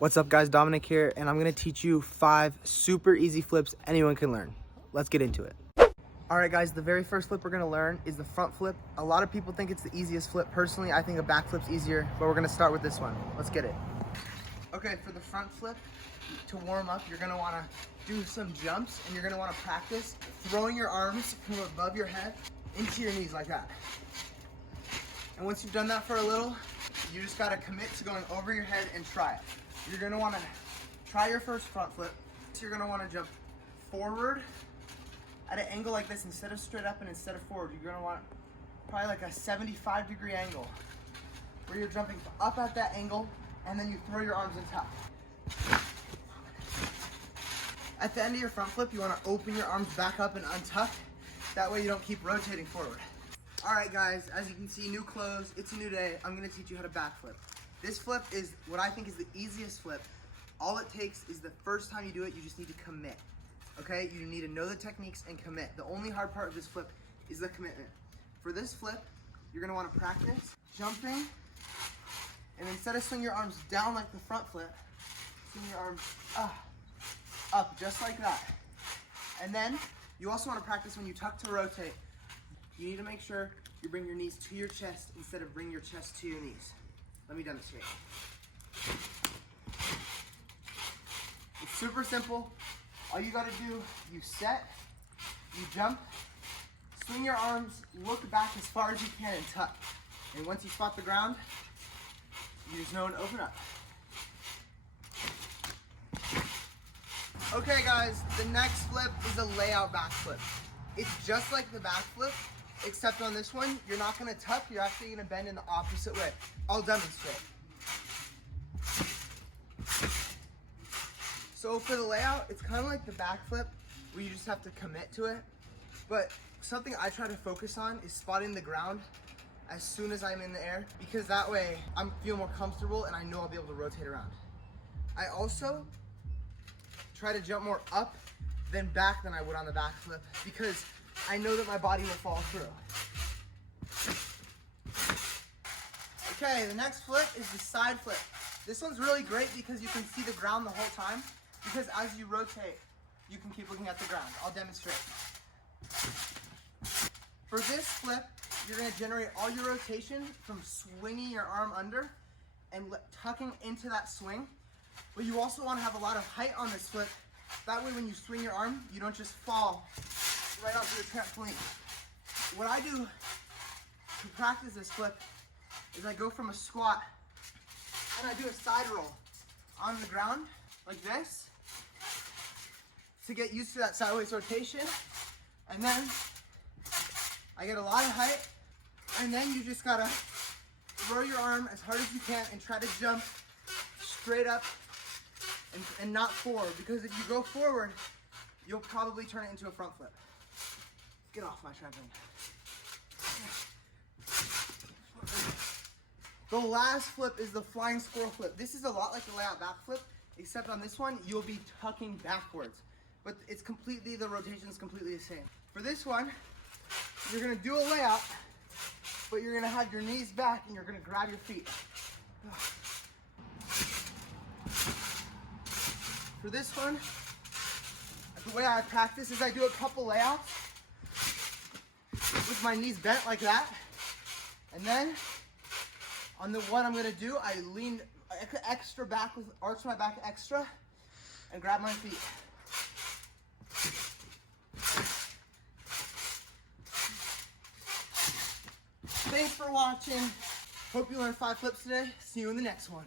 What's up guys, Dominic here, and I'm gonna teach you 5 super easy flips anyone can learn. Let's get into it. All right guys, the very first flip we're gonna learn is the front flip. A lot of people think it's the easiest flip. Personally, I think a back flip's easier, but we're gonna start with this one. Let's get it. Okay, for the front flip, to warm up, you're gonna wanna do some jumps, and you're gonna wanna practice throwing your arms from above your head into your knees like that. And once you've done that for a little, you just gotta commit to going over your head and try it. You're gonna wanna try your first front flip. So you're gonna wanna jump forward at an angle like this instead of straight up and instead of forward. You're gonna want probably like a 75-degree angle where you're jumping up at that angle and then you throw your arms and tuck. At the end of your front flip, you wanna open your arms back up and untuck. That way you don't keep rotating forward. All right guys, as you can see, new clothes, it's a new day. I'm gonna teach you how to backflip. This flip is what I think is the easiest flip. All it takes is the first time you do it, you just need to commit. Okay, you need to know the techniques and commit. The only hard part of this flip is the commitment. For this flip, you're gonna wanna practice jumping, and instead of swing your arms down like the front flip, swing your arms up just like that. And then you also wanna practice when you tuck to rotate. You need to make sure you bring your knees to your chest instead of bring your chest to your knees. Let me demonstrate. It's super simple. All you gotta do, you set, you jump, swing your arms, look back as far as you can and tuck. And once you spot the ground, you just know and open up. Okay guys, the next flip is a layout back flip. It's just like the back flip, except on this one, you're not gonna tuck, you're actually gonna bend in the opposite way. I'll demonstrate. So for the layout, it's kind of like the back flip where you just have to commit to it. But something I try to focus on is spotting the ground as soon as I'm in the air, because that way I feel more comfortable and I know I'll be able to rotate around. I also try to jump more up than back than I would on the back flip, because I know that my body will fall through. Okay, the next flip is the side flip. This one's really great because you can see the ground the whole time, because as you rotate, you can keep looking at the ground. I'll demonstrate. For this flip, you're gonna generate all your rotation from swinging your arm under and tucking into that swing. But you also wanna have a lot of height on this flip. That way when you swing your arm, you don't just fall right onto the trampoline. What I do to practice this flip is I go from a squat and I do a side roll on the ground like this to get used to that sideways rotation. And then I get a lot of height, and then you just gotta throw your arm as hard as you can and try to jump straight up and not forward, because if you go forward, you'll probably turn it into a front flip. Get off my trampoline. The last flip is the flying squirrel flip. This is a lot like the layout back flip, except on this one, you'll be tucking backwards. But it's completely, the rotation is completely the same. For this one, you're gonna do a layout, but you're gonna have your knees back and you're gonna grab your feet. For this one, the way I practice is I do a couple layouts with my knees bent like that. And then on the one I'm gonna do, I lean extra back, with arch my back extra and grab my feet. Thanks for watching. Hope you learned 5 flips today. See you in the next one.